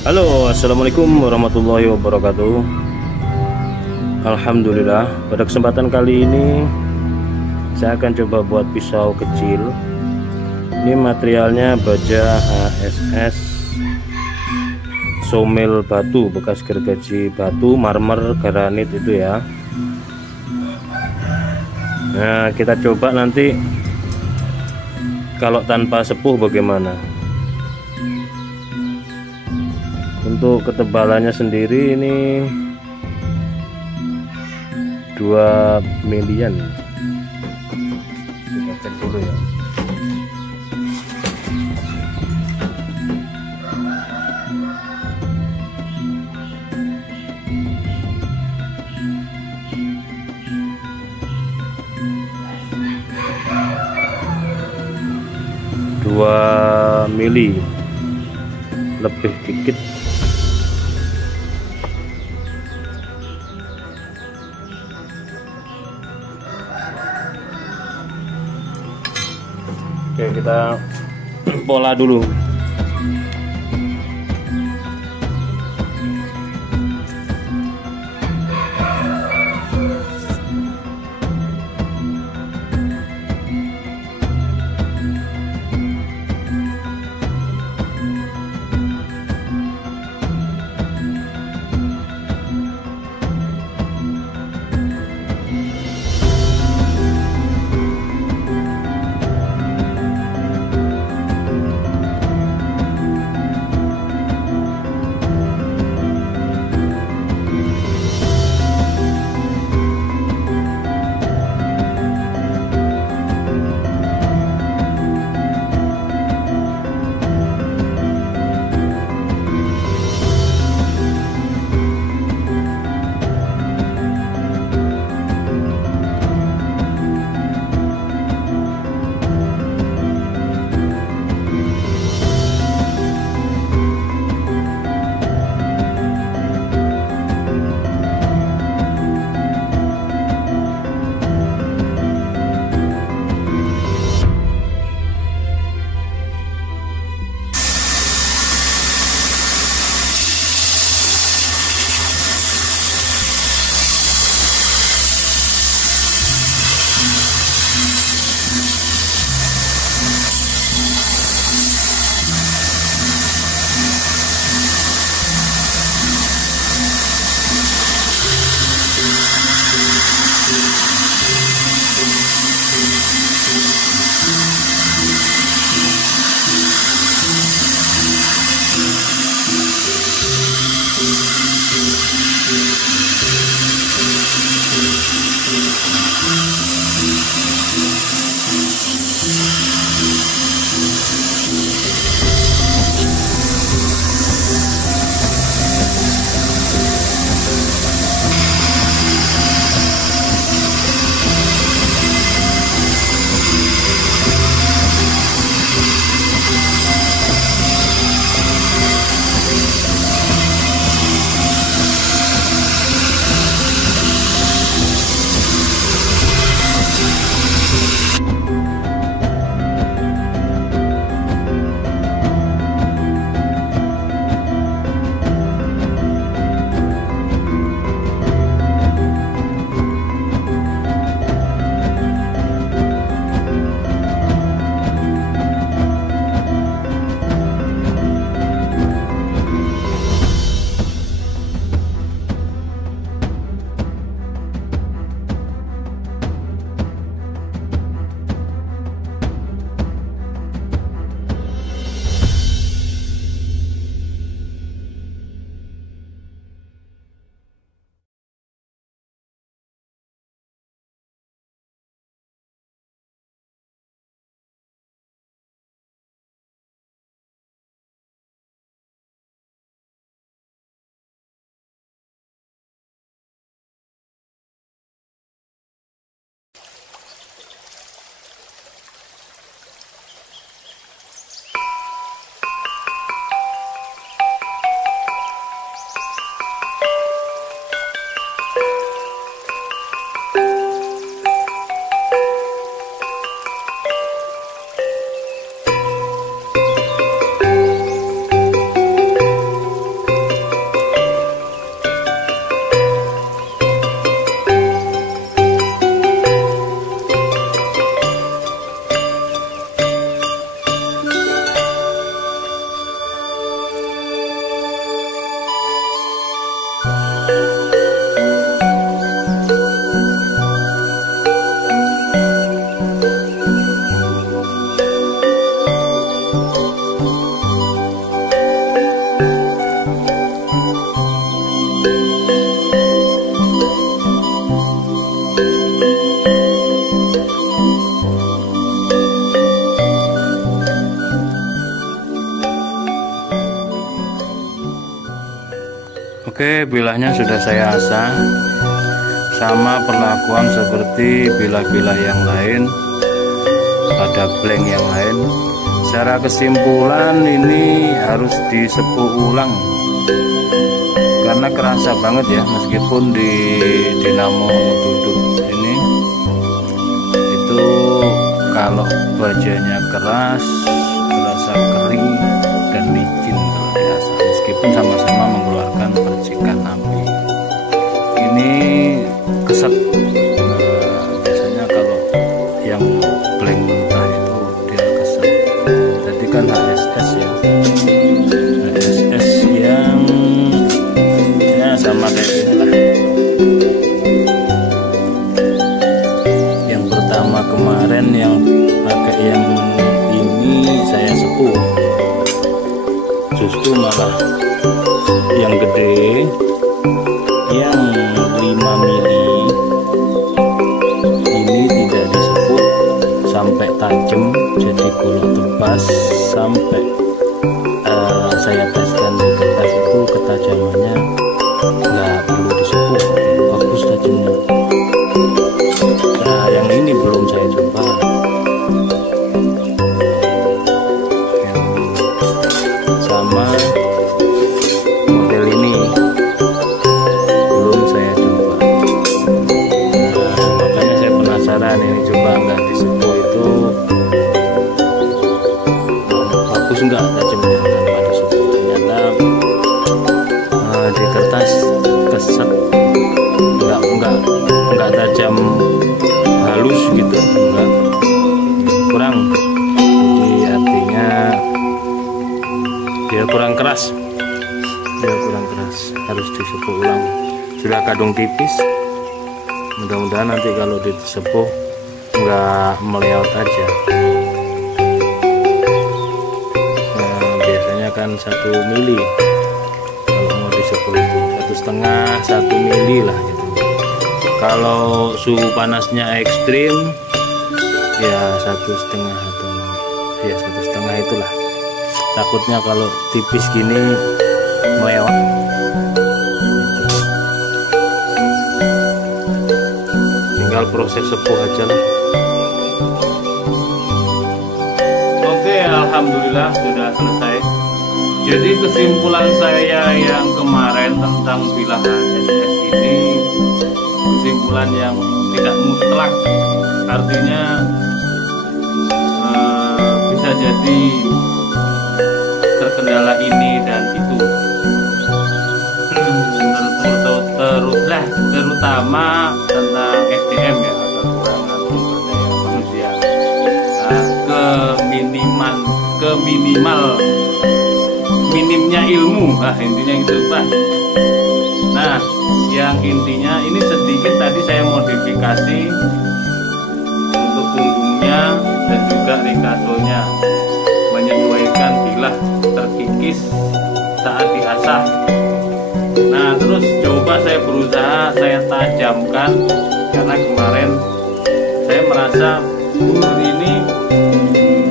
Halo, assalamualaikum warahmatullahi wabarakatuh. Alhamdulillah, pada kesempatan kali ini saya akan coba buat pisau kecil. Ini materialnya baja HSS somil batu, bekas gergaji batu, marmer, granit itu ya. Nah, kita coba nanti kalau tanpa sepuh bagaimana. Untuk ketebalannya sendiri ini 2 milian. Kita cek dulu ya. Dua mili lebih dikit. Oke, kita pola dulu. Oke, bilahnya sudah saya asah, sama perlakuan seperti bilah-bilah yang lain pada blank yang lain. Secara kesimpulan ini harus disepuh ulang karena kerasa banget ya, meskipun di dinamo duduk ini itu kalau bajanya keras terasa kering dan licin kalau diasah, meskipun sama-sama mengeluarkan percikan api. Ini keset. Biasanya kalau yang blank mentah itu dia keset. Tadi kan HSS ya, HSS yang ya sama kayak ini lah. Yang pertama kemarin yang pakai yang ini saya sepuh, justru malah yang gede yang 5 mili ini tidak disepuh sampai tajam, jadi golok tebas sampai saya teskan di kertas itu ketajamannya nggak perlu disepuh, bagus tajamnya. Nah yang ini belum saya coba, yang sama model ini belum saya coba. Makanya saya penasaran ini, coba nggak disepuh itu bagus nggak tajamnya tanpa disepuh. Ternyata di kertas keset, nggak tajam halus gitu, enggak, kurang. Jadi artinya dia kurang keras, harus disepuh ulang. Sudah kadung tipis, mudah-mudahan nanti kalau disepuh nggak meleot aja. Nah, biasanya kan 1 mili kalau mau disepuh itu, 1,5 mili lah gitu. Kalau suhu panasnya ekstrim ya 1,5 atau ya 1,5 itulah. Takutnya kalau tipis gini melewat. Tinggal proses sepuh aja lah. Oke, alhamdulillah sudah selesai. Jadi kesimpulan saya yang kemarin tentang bilahan SS ini kesimpulan yang tidak mutlak, artinya bisa jadi terkendala ini dan itu, terutama tentang SDM ya, kekurangan sumber daya manusia. Minimnya ilmu, intinya itu Pak. Nah, yang intinya ini sedikit tadi saya modifikasi untuk punggungnya dan juga rikasonya, menyesuaikan bilah terkikis saat diasah. Nah, terus coba saya berusaha saya tajamkan karena kemarin saya merasa ini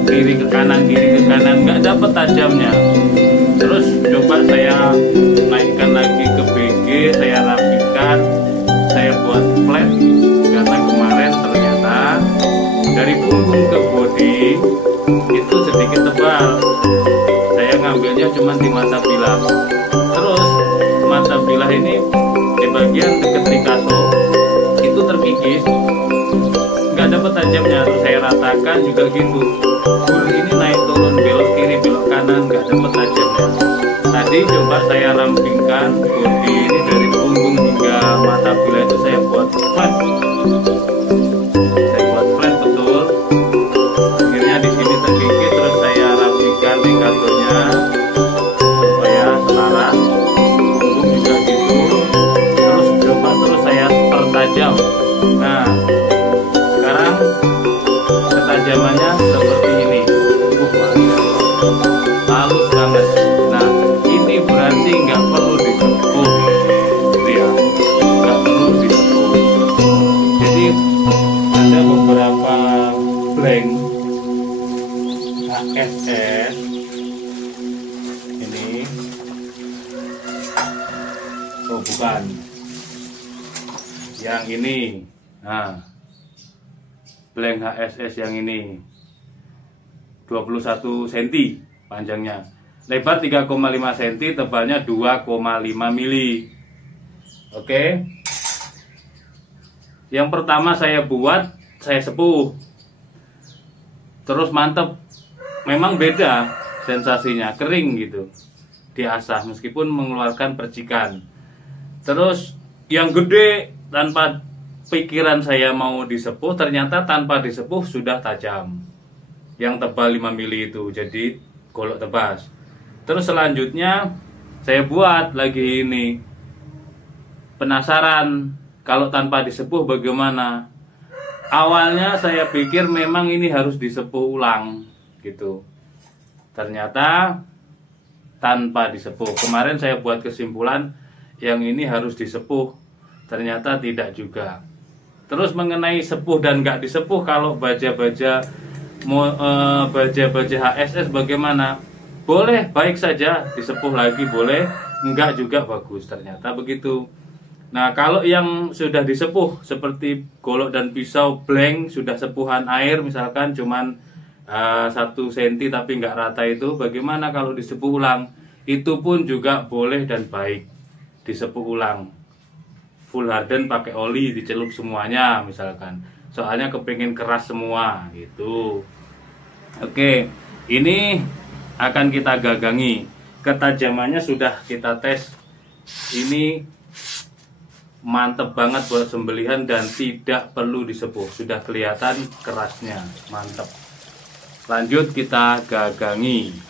kiri ke kanan nggak dapat tajamnya. Terus coba saya naikkan lagi ke BG, saya rapikan, saya buat flat karena kemarin ternyata dari punggung ke bodi itu sedikit tebal. Saya ngambilnya cuma di mata bilah. Terus mata bilah ini di bagian dekat rikaso itu terkikis, nggak dapat tajamnya. Terus saya ratakan juga gitu. Ini naik turun, belok kiri belok kanan, nggak dapat tajamnya. Tadi coba saya rampingkan bodi ini dari punggung hingga mata bilah itu saya buat flat. Saya buat flat betul. Akhirnya di sini terkikis, terus saya rapikan rikasonya supaya selaras. Punggung juga gitu. Terus coba terus saya pertajam. Nah, sekarang ketajamannya seperti ini. Halus banget. Nah, ini berarti nggak perlu disepuh, ya, nggak perlu disepuh. Jadi ban yang ini. Nah, blank HSS yang ini 21 cm panjangnya, lebar 3,5 cm, tebalnya 2,5 mili. Oke. Yang pertama saya buat, saya sepuh. Terus mantep. Memang beda sensasinya, kering gitu. Diasah meskipun mengeluarkan percikan. Terus yang gede, tanpa pikiran saya mau disepuh, ternyata tanpa disepuh sudah tajam. Yang tebal 5 mili itu jadi golok tebas. Terus selanjutnya saya buat lagi ini. Penasaran kalau tanpa disepuh bagaimana. Awalnya saya pikir memang ini harus disepuh ulang gitu. Ternyata tanpa disepuh. Kemarin saya buat kesimpulan yang ini harus disepuh, ternyata tidak juga. Terus mengenai sepuh dan nggak disepuh, kalau baja-baja HSS bagaimana? Boleh, baik saja, disepuh lagi boleh, enggak juga bagus, ternyata begitu. Nah, kalau yang sudah disepuh seperti golok dan pisau blank, sudah sepuhan air misalkan cuman 1 cm tapi nggak rata, itu bagaimana kalau disepuh ulang? Itu pun juga boleh dan baik, disepuh ulang full harden pakai oli, dicelup semuanya misalkan, soalnya kepingin keras semua gitu. Oke, ini akan kita gagangi. Ketajamannya sudah kita tes, ini mantep banget buat sembelihan dan tidak perlu disepuh, sudah kelihatan kerasnya, mantep. Lanjut kita gagangi.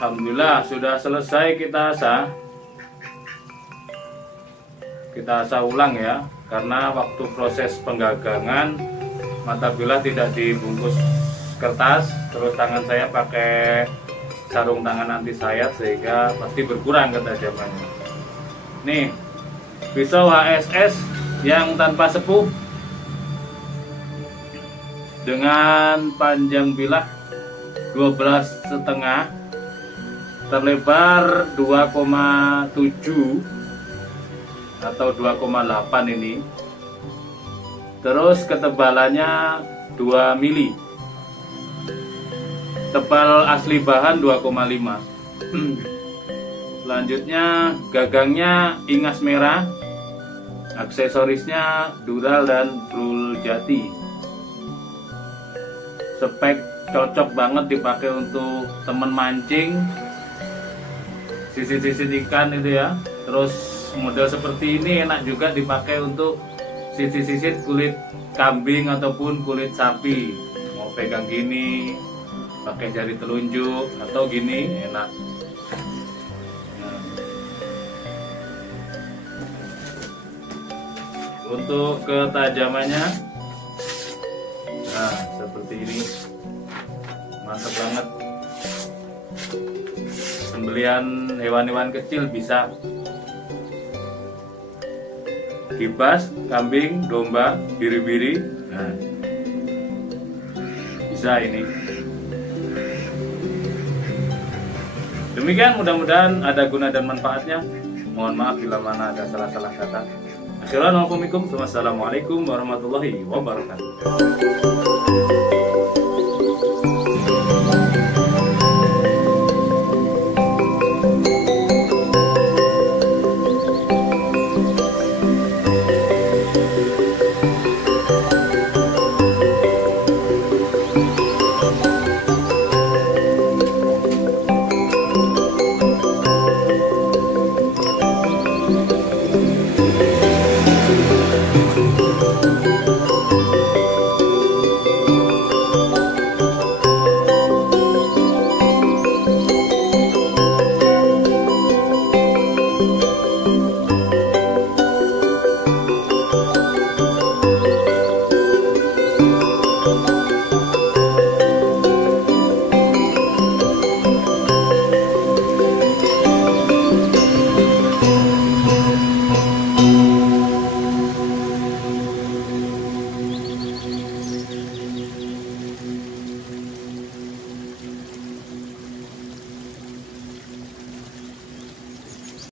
Alhamdulillah sudah selesai kita asah. Kita asah ulang ya, karena waktu proses penggagangan mata bilah tidak dibungkus kertas, terus tangan saya pakai sarung tangan anti sayat sehingga pasti berkurang ketajamannya. Nih, pisau HSS yang tanpa sepuh dengan panjang bilah 12,5, terlebar 2,7 atau 2,8 ini. Terus ketebalannya 2 mili. Tebal asli bahan 2,5. Selanjutnya gagangnya ingas merah. Aksesorisnya dural dan brul jati. Spek cocok banget dipakai untuk temen mancing, sisit-sisit ikan itu ya. Terus model seperti ini enak juga dipakai untuk sisit-sisit kulit kambing ataupun kulit sapi. Mau pegang gini, pakai jari telunjuk atau gini enak. Nah. Untuk ketajamannya, nah seperti ini, mantap banget. Pembelian hewan-hewan kecil bisa kibas, kambing, domba, biri-biri, nah, bisa ini. Demikian, mudah-mudahan ada guna dan manfaatnya. Mohon maaf bila mana ada salah-salah kata. Assalamualaikum warahmatullahi wabarakatuh.